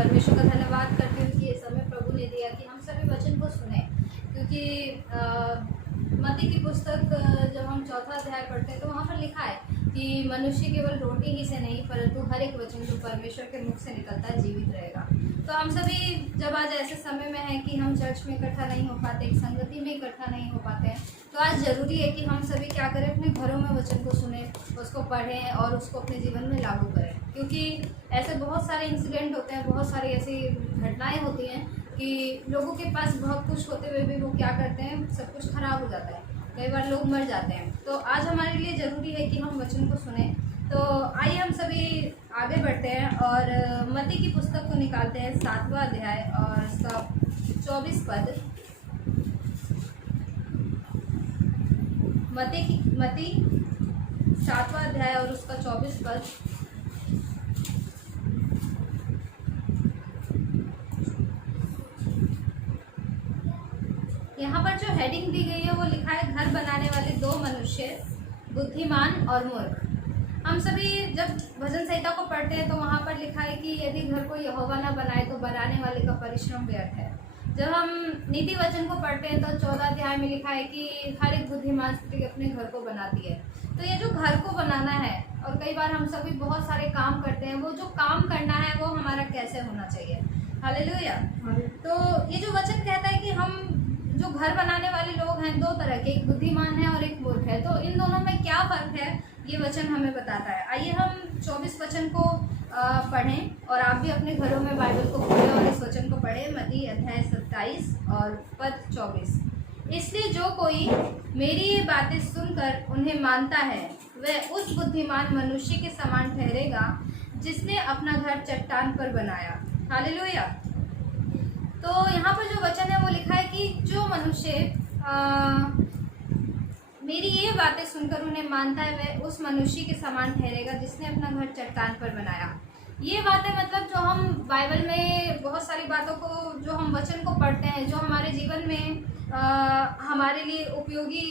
परमेश्वर का धन्यवाद करती हूँ कि ये समय प्रभु ने दिया कि हम सभी वचन को सुने, क्योंकि मत्ती की पुस्तक जब हम चौथा अध्याय पढ़ते हैं तो वहाँ पर लिखा है कि मनुष्य केवल रोटी ही से नहीं परंतु हर एक वचन जो परमेश्वर के मुख से निकलता है जीवित रहेगा। तो हम सभी जब आज ऐसे समय में हैं कि हम चर्च में इकट्ठा नहीं हो पाते, एक संगति में इकट्ठा नहीं हो पाते हैं, तो आज ज़रूरी है कि हम सभी क्या करें, अपने घरों में वचन को सुने, उसको पढ़ें और उसको अपने जीवन में लागू करें। क्योंकि ऐसे बहुत सारे इंसिडेंट होते हैं, बहुत सारी ऐसी घटनाएँ होती हैं कि लोगों के पास बहुत कुछ होते हुए भी वो क्या करते हैं, सब कुछ खराब हो जाता है, कई बार लोग मर जाते हैं। तो आज हमारे लिए ज़रूरी है कि हम वचन को सुने। तो आइए हम सभी आगे बढ़ते हैं और मत्ती की पुस्तक को निकालते हैं 7वां अध्याय और इसका 24 पद। मत्ती 7वां अध्याय और उसका 24 पद। यहाँ पर जो हेडिंग दी गई है वो लिखा है घर बनाने वाले दो मनुष्य, बुद्धिमान और मूर्ख। हम सभी जब भजन संहिता को पढ़ते हैं तो वहाँ पर लिखा है कि यदि घर को यहोवा न बनाए तो बनाने वाले का परिश्रम व्यर्थ है। जब हम नीति वचन को पढ़ते हैं तो 14 अध्याय में लिखा है कि हर एक बुद्धिमान स्त्री अपने घर को बनाती है। तो ये जो घर को बनाना है, और कई बार हम सभी बहुत सारे काम करते हैं, वो जो काम करना है वो हमारा कैसे होना चाहिए। हालेलुया। तो ये जो वचन कहता है कि हम जो घर बनाने वाले लोग हैं, दो तरह के, एक बुद्धिमान है और एक मूर्ख है। तो इन दोनों में क्या फर्क है ये वचन हमें बताता है। आइए हम 24 वचन को पढ़ें और आप भी अपने घरों में बाइबल को खोलें और इस वचन को पढ़ें। मत्ती अध्याय 27 और पद 24। इसलिए जो कोई मेरी ये बातें सुनकर उन्हें मानता है वह उस बुद्धिमान मनुष्य के समान ठहरेगा जिसने अपना घर चट्टान पर बनाया। हालेलुया। तो यहाँ पर जो वचन है वो लिखा है कि जो मनुष्य मेरी ये बातें सुनकर उन्हें मानता है वह उस मनुष्य के समान ठहरेगा जिसने अपना घर चट्टान पर बनाया। ये बातें मतलब जो हम बाइबल में बहुत सारी बातों को, जो हम वचन को पढ़ते हैं, जो हमारे जीवन में हमारे लिए उपयोगी,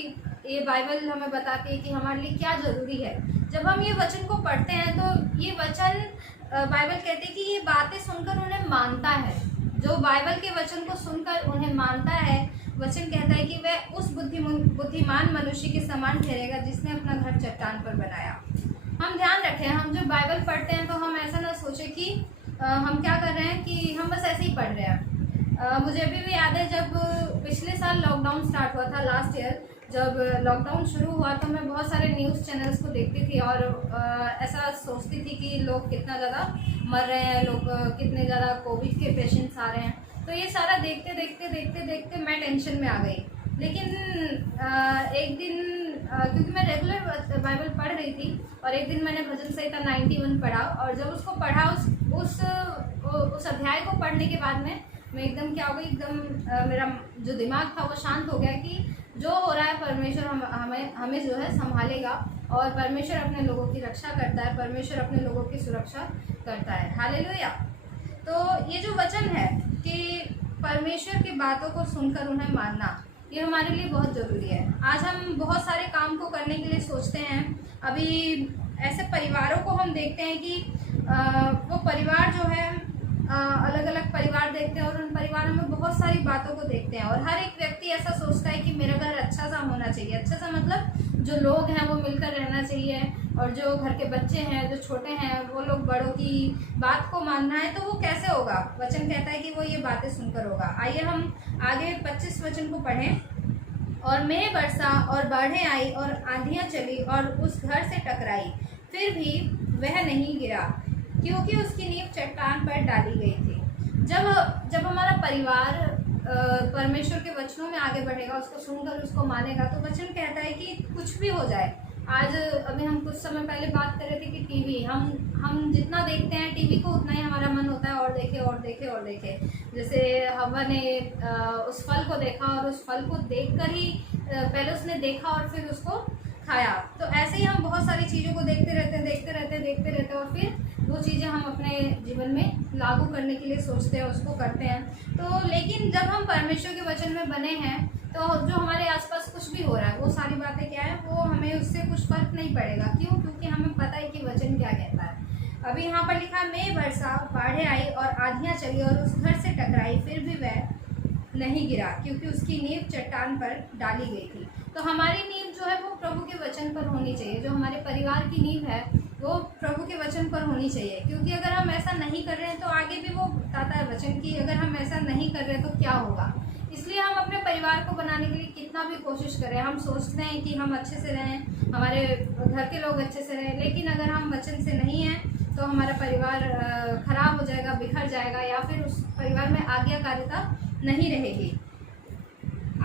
ये बाइबल हमें बताती है कि हमारे लिए क्या ज़रूरी है। जब हम ये वचन को पढ़ते हैं तो ये वचन बाइबल कहती है कि ये बातें सुनकर उन्हें मानता है। जो बाइबल के वचन को सुनकर उन्हें मानता है, वचन कहता है कि वह उस बुद्धिमान मनुष्य के समान ठहरेगा जिसने अपना घर चट्टान पर बनाया। हम ध्यान रखें, हम जब बाइबल पढ़ते हैं तो हम ऐसा ना सोचें कि हम क्या कर रहे हैं कि हम बस ऐसे ही पढ़ रहे हैं। मुझे अभी भी याद है जब पिछले साल लॉकडाउन स्टार्ट हुआ था, लास्ट ईयर जब लॉकडाउन शुरू हुआ तो मैं बहुत सारे न्यूज़ चैनल्स को देखती थी और ऐसा सोचती थी कि लोग कितना ज़्यादा मर रहे हैं, लोग कितने ज़्यादा कोविड के पेशेंट्स आ रहे हैं। तो ये सारा देखते देखते मैं टेंशन में आ गई। लेकिन एक दिन क्योंकि मैं रेगुलर बाइबल पढ़ रही थी और एक दिन मैंने भजन संहिता 91 पढ़ा और जब उसको पढ़ा उस अध्याय को पढ़ने के बाद में मैं एकदम क्या हो गई, एकदम मेरा जो दिमाग था वो शांत हो गया कि जो हो रहा है परमेश्वर हमें जो है संभालेगा और परमेश्वर अपने लोगों की रक्षा करता है, परमेश्वर अपने लोगों की सुरक्षा करता है। हालेलुया। तो ये जो वचन है कि परमेश्वर की बातों को सुनकर उन्हें मानना, ये हमारे लिए बहुत ज़रूरी है। आज हम बहुत सारे काम को करने के लिए सोचते हैं। अभी ऐसे परिवारों को हम देखते हैं कि वो परिवार जो है अलग अलग परिवार देखते हैं और उन परिवारों में बहुत सारी बातों को देखते हैं और हर एक व्यक्ति ऐसा सोचता है कि मेरा घर अच्छा सा होना चाहिए। अच्छा सा मतलब जो लोग हैं वो मिलकर रहना चाहिए और जो घर के बच्चे हैं, जो छोटे हैं, वो लोग बड़ों की बात को मानना है। तो वो कैसे होगा? वचन कहता है कि वो ये बातें सुनकर होगा। आइए हम आगे 25 वचन को पढ़ें। और मेघ बरसा और बाढ़ें आई और आंधियाँ चली और उस घर से टकराई, फिर भी वह नहीं गिरा क्योंकि उसकी नींव चट्टान पर डाली गई थी। जब हमारा परिवार परमेश्वर के वचनों में आगे बढ़ेगा, उसको सुनकर उसको मानेगा, तो वचन कहता है कि कुछ भी हो जाए। आज अभी हम कुछ समय पहले बात कर रहे थे कि टीवी, हम जितना देखते हैं टीवी को उतना ही हमारा मन होता है और देखे और देखे और देखे। जैसे हवा ने उस फल को देखा और उस फल को देखकर ही पहले उसने देखा और फिर उसको खाया। तो ऐसे ही हम बहुत सारी चीज़ों को देखते रहते और फिर वो चीज़ें हम अपने जीवन में लागू करने के लिए सोचते हैं, उसको करते हैं। तो लेकिन जब हम परमेश्वर के वचन में बने हैं तो जो हमारे आसपास कुछ भी हो रहा है वो सारी बातें क्या है, वो हमें उससे कुछ फर्क नहीं पड़ेगा। क्यों? क्योंकि हमें पता है कि वचन क्या कहता है। अभी यहाँ पर लिखा है, मैं बरसा, बाढ़ें आई और आंधियाँ चली और उस घर से टकराई, फिर भी वह नहीं गिरा, क्योंकि उसकी नींव चट्टान पर डाली गई थी। तो हमारी नींव जो है वो प्रभु के वचन पर होनी चाहिए। जो हमारे परिवार की नींव है वो प्रभु के वचन पर होनी चाहिए, क्योंकि अगर हम ऐसा नहीं कर रहे हैं तो आगे भी वो बताता है वचन की, अगर हम ऐसा नहीं कर रहे तो क्या होगा। इसलिए हम अपने परिवार को बनाने के लिए कितना भी कोशिश करें, हम सोचते हैं कि हम अच्छे से रहें, हमारे घर के लोग अच्छे से रहें, लेकिन अगर हम वचन से नहीं हैं तो हमारा परिवार खराब हो जाएगा, बिखर जाएगा, या फिर उस परिवार में आज्ञाकारिता नहीं रहेगी।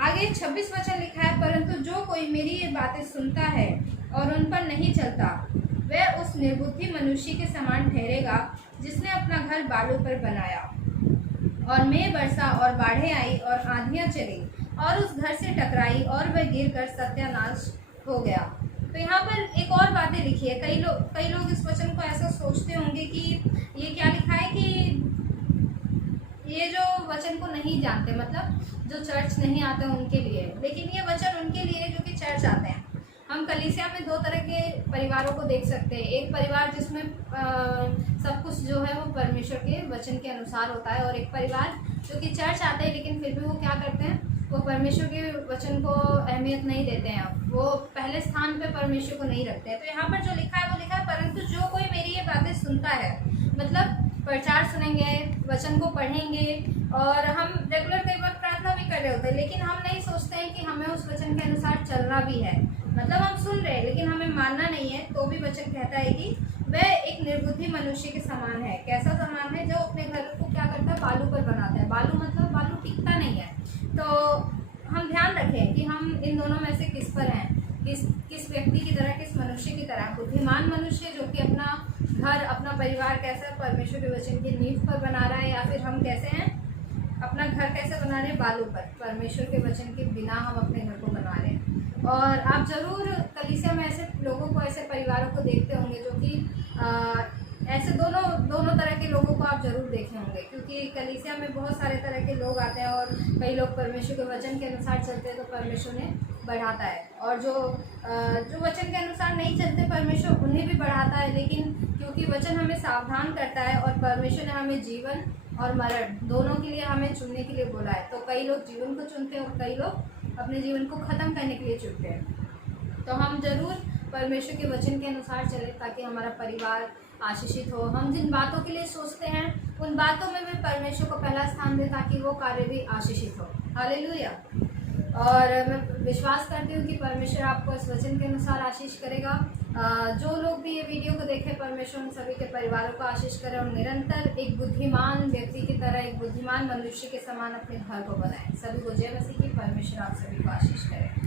आगे 26 वचन लिखा है, परंतु जो कोई मेरी ये बातें सुनता है और उन पर नहीं चलता, वह उस निर्बुद्धि मनुष्य के समान ठहरेगा जिसने अपना घर बालू पर बनाया। और मैं बरसा और बाढ़ें आई और आंधियाँ चली और उस घर से टकराई और वह गिरकर सत्यानाश हो गया। तो यहाँ पर एक और बातें लिखी है। कई लोग इस वचन को ऐसा सोचते होंगे कि ये क्या लिखा है कि ये जो वचन को नहीं जानते, मतलब जो चर्च नहीं आते उनके लिए, लेकिन ये वचन उनके लिए जो कि चर्च आते हैं। हम कलीसिया में दो तरह के परिवारों को देख सकते हैं। एक परिवार जिसमें सब कुछ जो है वो परमेश्वर के वचन के अनुसार होता है, और एक परिवार जो कि चर्च आते हैं लेकिन फिर भी वो क्या करते हैं, वो परमेश्वर के वचन को अहमियत नहीं देते हैं, वो पहले स्थान पे परमेश्वर को नहीं रखते हैं। तो यहाँ पर जो लिखा है वो लिखा है, परंतु जो कोई मेरी ये बातें सुनता है, मतलब प्रचार सुनेंगे, वचन को पढ़ेंगे, और हम रेगुलर कई बार प्रार्थना भी कर रहे होते हैं, लेकिन हम नहीं सोचते हैं कि हमें उस वचन के अनुसार चलना भी है। मतलब हम सुन रहे हैं लेकिन हमें मानना नहीं है, तो भी वचन कहता है कि वह एक निर्बुद्धि मनुष्य के समान है। कैसा समान है? जो अपने घर को क्या करता है, बालू पर बनाता है। बालू मतलब बालू टिकता नहीं है। तो हम ध्यान रखें कि हम इन दोनों में से किस पर हैं, किस व्यक्ति की तरह, किस मनुष्य की तरह। बुद्धिमान मनुष्य जो कि अपना घर, अपना परिवार कैसा परमेश्वर के वचन की नींव पर बना रहा है, या फिर हम कैसे हैं, अपना घर कैसे बना रहे हैं, बालू पर, परमेश्वर के वचन के बिना हम अपने घर को बना रहे हैं। और आप ज़रूर कलीसिया में ऐसे लोगों को, ऐसे परिवारों को देखते होंगे जो कि ऐसे दोनों तरह के लोगों को आप ज़रूर देखे होंगे, क्योंकि कलीसिया में बहुत सारे तरह के लोग आते हैं, और कई लोग परमेश्वर के वचन के अनुसार चलते हैं तो परमेश्वर ने बढ़ाता है, और जो वचन के अनुसार नहीं चलते परमेश्वर उन्हें भी बढ़ाता है। लेकिन क्योंकि वचन हमें सावधान करता है, और परमेश्वर ने हमें जीवन और मरण दोनों के लिए हमें चुनने के लिए बोला है, तो कई लोग जीवन को चुनते हैं और कई लोग अपने जीवन को ख़त्म करने के लिए चुनते हैं। तो हम ज़रूर परमेश्वर के वचन के अनुसार चलें, ताकि हमारा परिवार आशीषित हो। हम जिन बातों के लिए सोचते हैं उन बातों में भी परमेश्वर को पहला स्थान दें, ताकि वो कार्य भी आशीषित हो। हालेलुया। और मैं विश्वास करती हूँ कि परमेश्वर आपको इस वचन के अनुसार आशीष करेगा। जो लोग भी ये वीडियो को देखें, परमेश्वर उन सभी के परिवारों को आशीष करे, और निरंतर एक बुद्धिमान व्यक्ति की तरह, एक बुद्धिमान मनुष्य के समान अपने घर को बनाए। सभी को जय मसीह की। परमेश्वर आप सभी को आशीष करे।